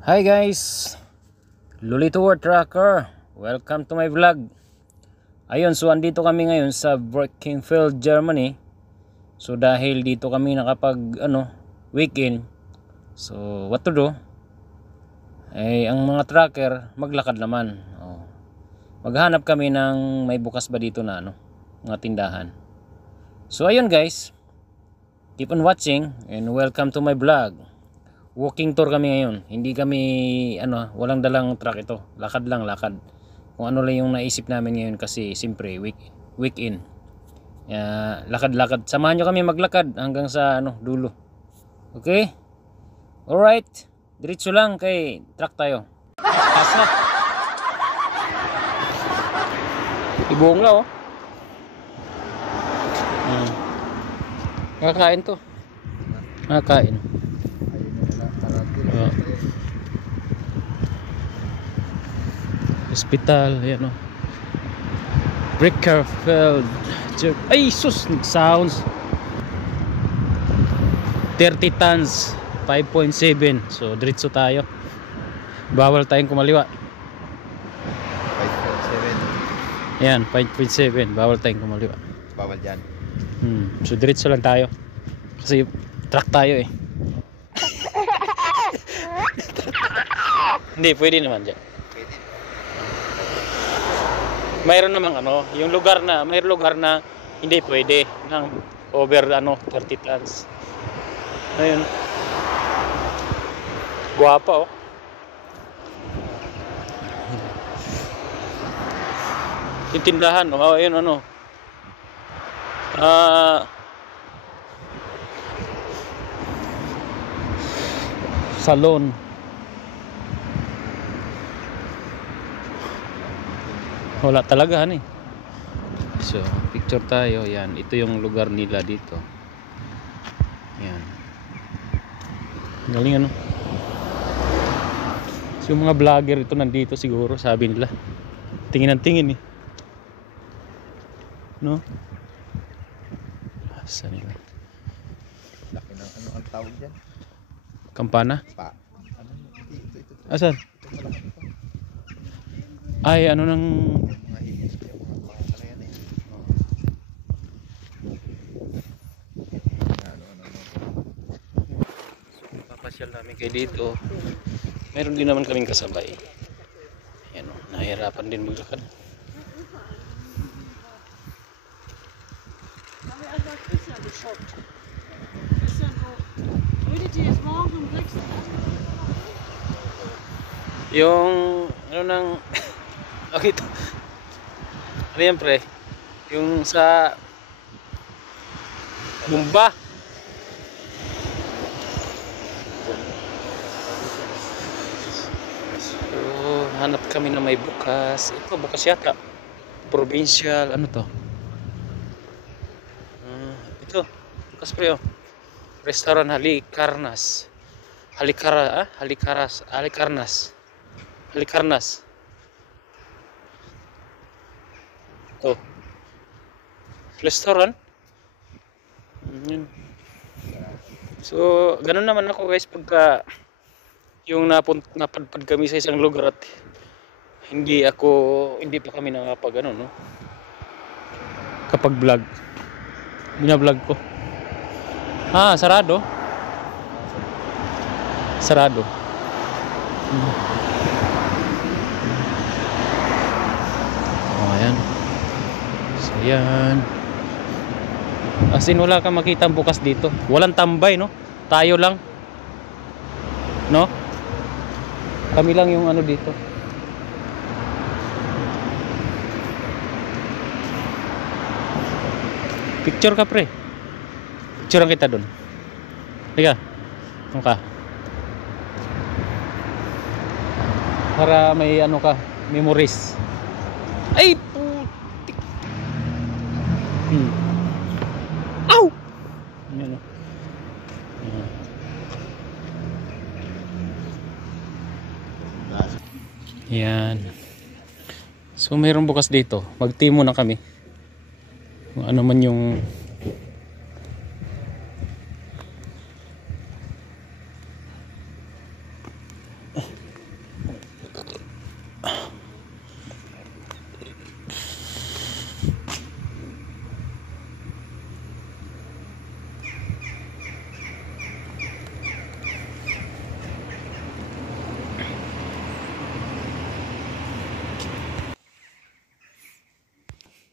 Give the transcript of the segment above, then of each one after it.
Hi guys, Lulito War Tracker. Welcome to my vlog. Ayun, so andito kami ngayon sa Birkenfeld, Germany. So dahil dito kami nakapag weekend. So what to do? Ang mga tracker maglakad naman. Maghanap kami ng may bukas ba dito na mga tindahan. So ayun guys, keep on watching and welcome to my vlog. Walking tour kami ngayon. Hindi kami walang dalang truck ito. Lakad lang, lakad. Kung ano lang yung naisip namin ngayon kasi siyempre weekend. Lakad-lakad. Samahan nyo kami maglakad hanggang sa dulo. Okay? Alright. Diretso lang kay truck tayo. Asa. Ibong la Kakain to. Kakain. Hospital, yan Birkenfeld. Ay sus, sounds 30 tons 5.7. So diretso tayo. Bawal tayong kumaliwa. 5.7. Yan, 5.7. Bawal tayong kumaliwa. Bawal dyan. So diretso lang tayo. Kasi truck tayo Hindi, pwede naman dyan. Mayroon namang yung lugar na, hindi pwede ng over 30 tons. Ayun. Guwapa Yung tindahan ayun salon. Wala talaga So picture tayo. Yan, ito yung lugar nila dito. Yan, galing So yung mga vlogger ito nandito siguro, sabi nila tingin ng tingin asa nila. Laki ng ang tawag dyan? Kampana? Pa. Ito. Asan? Ay ng mga ibis, yung mga yan So papasyal namin kayo dito. Meron din naman kaming kasabay. Yan nahirapan din maglakad. Yung okay to. Yan pre? Yung sa Bumba. So hanap kami na may bukas. Ito bukas yata. Provincial to? Ito bukas pre Restaurant Halicarnas. Halicarnas. Restaurant. So ganun naman ako guys pagka yung napadpad kami sa isang lugar at hindi pa kami nakapag kapag vlog. Bina-vlog ko. Sarado. Ayan. So yan. As in wala kang makita bukas dito. Walang tambay tayo lang kami lang yung dito. Picture ka pre. Picture kita dun. Liga. Para may memories. Ay putik. Ow. Yan. So mayroon bukas dito. Magtimo na kami. Kung ano man yung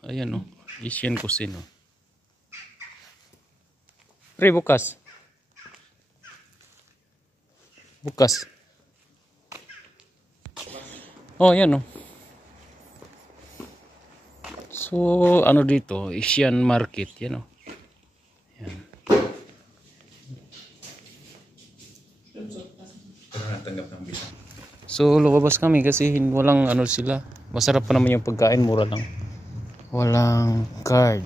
Ayan, oh. Asian cuisine, oh. Pre, bukas. Bukas. Oh, ayan, oh. So, ano dito? Asian market, yan, oh. Yan. So, lumabas kami kasi walang ano sila. Masarap pa naman yung pagkain, mura lang. Walang card.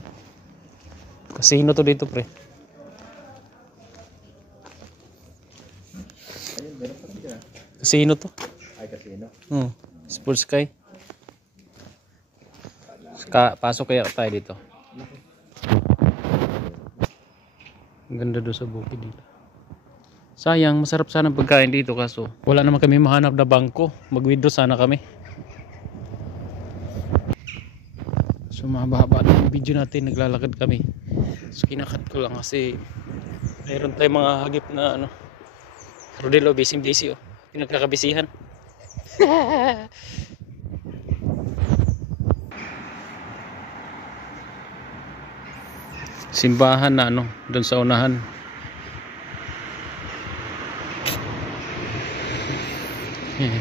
Casino to dito, pre. Casino to. Ay, casino. Sports Sky. Pasok kaya tayo dito. Ang ganda doon sa bukid dito. Sayang, masarap sana ang pagkain dito kaso wala naman kami mahanap na bangko. Mag-withdraw sana kami. So mahaba-haba na yung video natin, naglalakad kami. So kinakat ko lang kasi mayroon tayong mga hagip na ano. Rodelo, busy-busy, oh. Pinagkakabisihan. Simbahan na ano, doon sa unahan.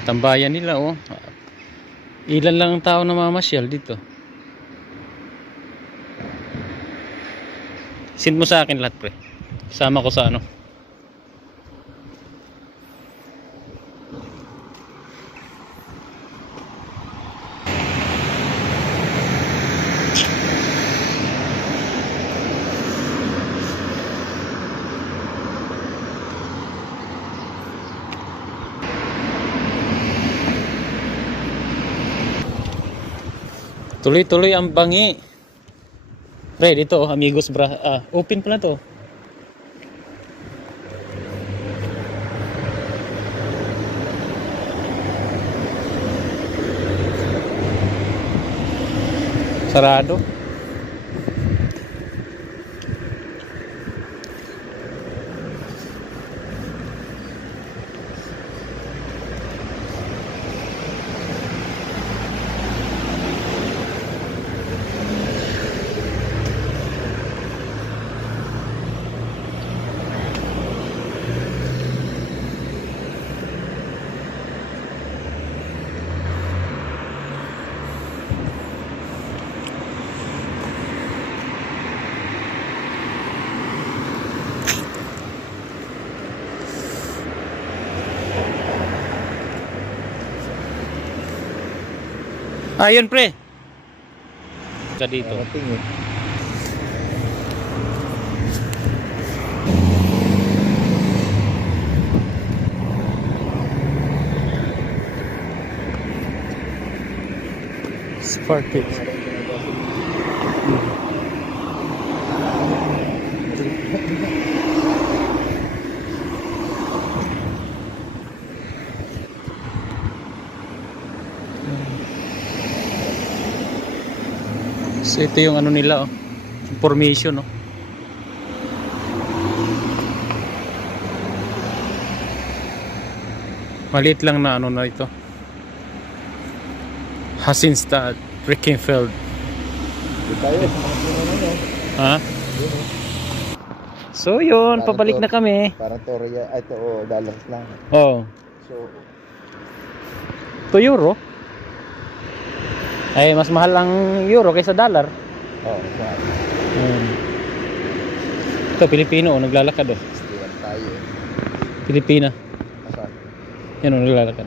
Tambayan nila, oh. Ilan lang ang tao na mamasyal dito. Send mo sa akin lahat, pre. Sama ko sa ano. Tuloy-tuloy ang bangi. Pre, dito, amigos bra. Open pala to. Sarado. Ayun, pre. Ka dito. Tingin. Spark it. So ito yung ano nila, oh. Information, oh. Maliit lang na ano na ito. Hasinstad, Brickenfeld. Ha? So yun, pabalik na kami. Parang Toria, ito o dollars lang. Oh. So, 2 euro. Ay, mas mahal ang euro kaysa dollar. oh, Ito, Pilipino, oh, naglalakad, oh. Iwan tayo. Pilipina. Asan? Yan, oh, naglalakad.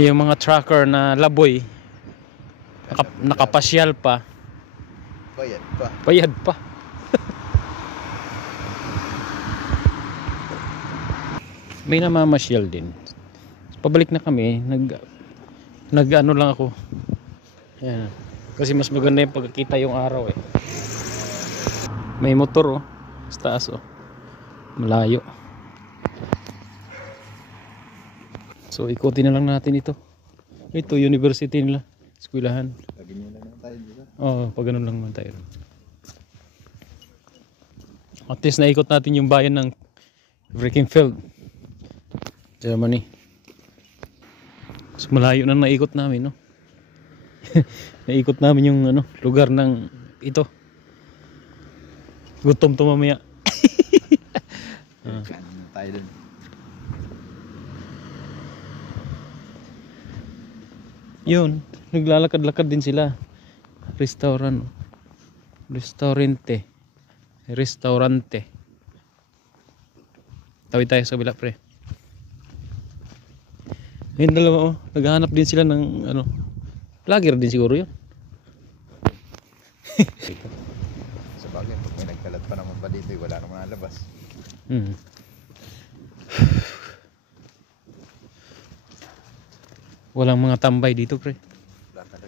Yung mga trucker na laboy nakapasyal pa, Bayad pa. bayad pa. May namamasyal din. Pabalik na kami, nag ano lang ako. Ayan. Kasi mas maganda yung pagkakita yung araw, eh. May motor, oh, sa taas, oh. Malayo. So ikutin na lang natin ito. Ito university nila, eskwelahan. Lagi nyo lang tayo dito. Oo, pag ganun lang naman tayo. At least naikot natin yung bayan ng Birkenfeld, Germany. So, malayo na naikot namin, no? Naikot namin yung lugar ng ito. Gutom to mamaya. Kanan tayo dun. Yun, naglalakad-lakad din sila. Restaurante. Tawid tayo sa kabila, pre. Ayun dalawa, oh. Naghahanap din sila ng vlogger din siguro yun. Sa bagay, pag may nagkalat pa naman ba dito, wala naman nalabas. Walang mga tambay dito, pre.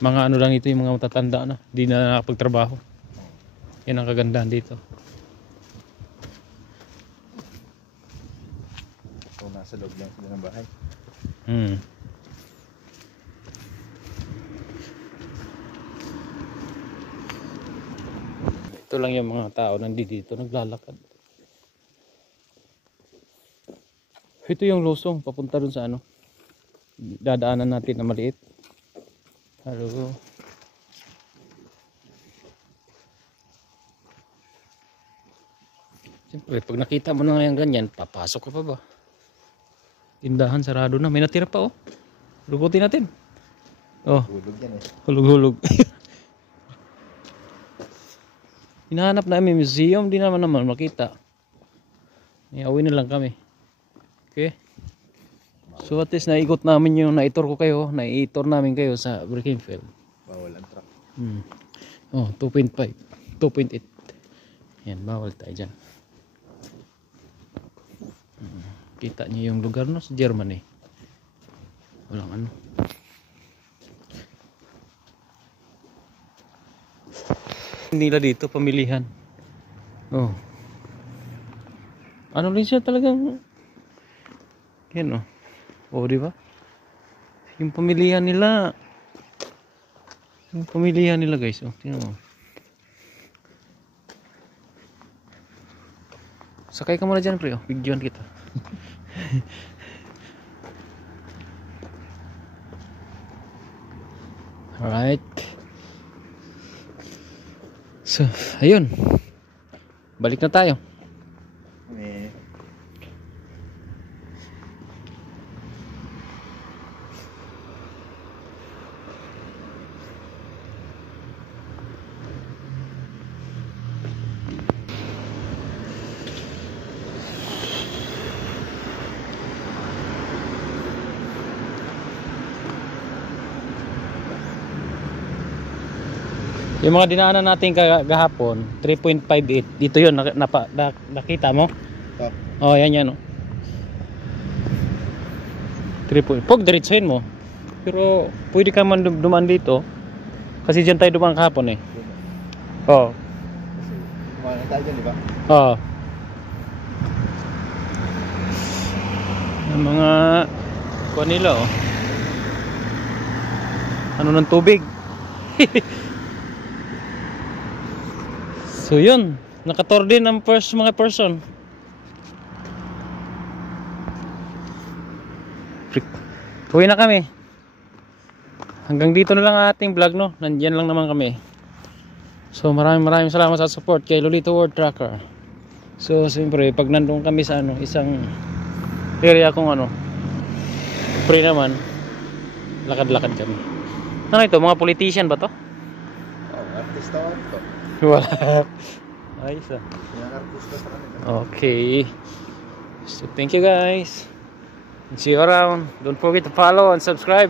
Mga lang ito, yung mga matatanda na, di na nakapagtrabaho. Yan ang kagandahan dito. So, nasa loob lang sila ng bahay. Ito lang yung mga tao nandito naglalakad. Ito yung lusong papunta dun sa dadaanan natin na maliit. Hello. Siyempre, pag nakita mo na ngayon ganyan, papasok ka pa ba? Tindahan sarado na. May natira pa, oh. Lukutin natin. Oh, Hulog yan eh. hulog-hulog. Hinahanap namin museum, di naman makita. Iawin na lang kami. Okay. So at least naikot namin yung naitor namin kayo sa Birkenfeld. Bawal ang truck. Oh, 2.5, 2.8. Yan, bawal tayo dyan. Kita niyo yung lugar, no, sa Germany. Walang nila dito pamilihan. Oh. Rin siya talagang yan, oh. Oh, di ba? Yung pamilihan nila. Guys, oh. Tingnan mo. Sakay ka muna dyan, pre, oh. Bigyan kita. Alright. So, ayun. Balik na tayo. Yung mga dinaanan natin kagahapon, 3.58. Dito yun, nakita mo? Oh, yan, oh. 3. Pag diretsuhin mo. Pero pwede ka man dumaan dito. Kasi dyan tayo dumaan kahapon eh. Oh. Kasi kumain tayo dyan, di ba? Oh. Yung mga kuha nila, oh. Ng tubig. So yun, nakator din ang mga person. Uwi na kami. Hanggang dito na lang ang ating vlog, no. Nandiyan lang naman kami. So maraming salamat sa support kay Lolito World Tracker. So siyempre pag nandun kami sa isang area kung free naman, lakad-lakad kami. Ano ito, mga politician ba to? Oh, artista ko ito. Wala. Ayos ah. Yung artista sa kanila. Okay. So thank you guys. See you around. Don't forget to follow and subscribe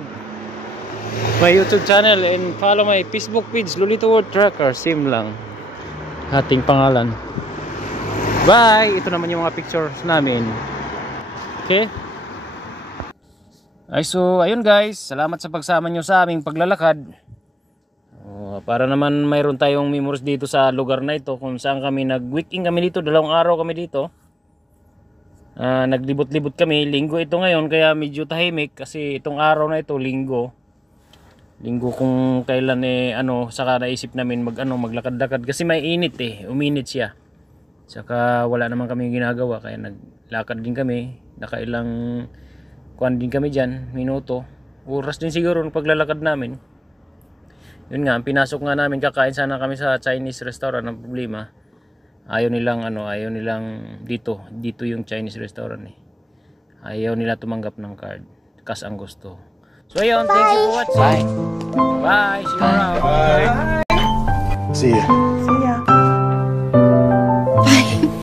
my YouTube channel and follow my Facebook page, Lolito World Tracker. Same lang ating pangalan. Bye. Ito naman yung mga pictures namin. Okay. So ayun guys, salamat sa pagsama nyo sa aming paglalakad. Para naman mayroon tayong memories dito sa lugar na ito kung saan kami nag-weekend kami dito, 2 araw kami dito. Naglibot-libot kami. Linggo ito ngayon kaya medyo tahimik kasi itong araw na ito linggo. Linggo kung kailan saka naisip namin maglakad-lakad kasi may init uminit siya. Saka wala naman kami ginagawa kaya naglakad din kami. Nakailang kuan din kami diyan, minuto. Oras din siguro ng paglalakad namin. Yun nga, pinasok nga namin, kakain sana kami sa Chinese restaurant. Ang problema, ayaw nilang dito yung Chinese restaurant Ayaw nila tumanggap ng card. Kas ang gusto. So ayun, thank you for watching. Bye. See you around. Bye. See ya. See ya.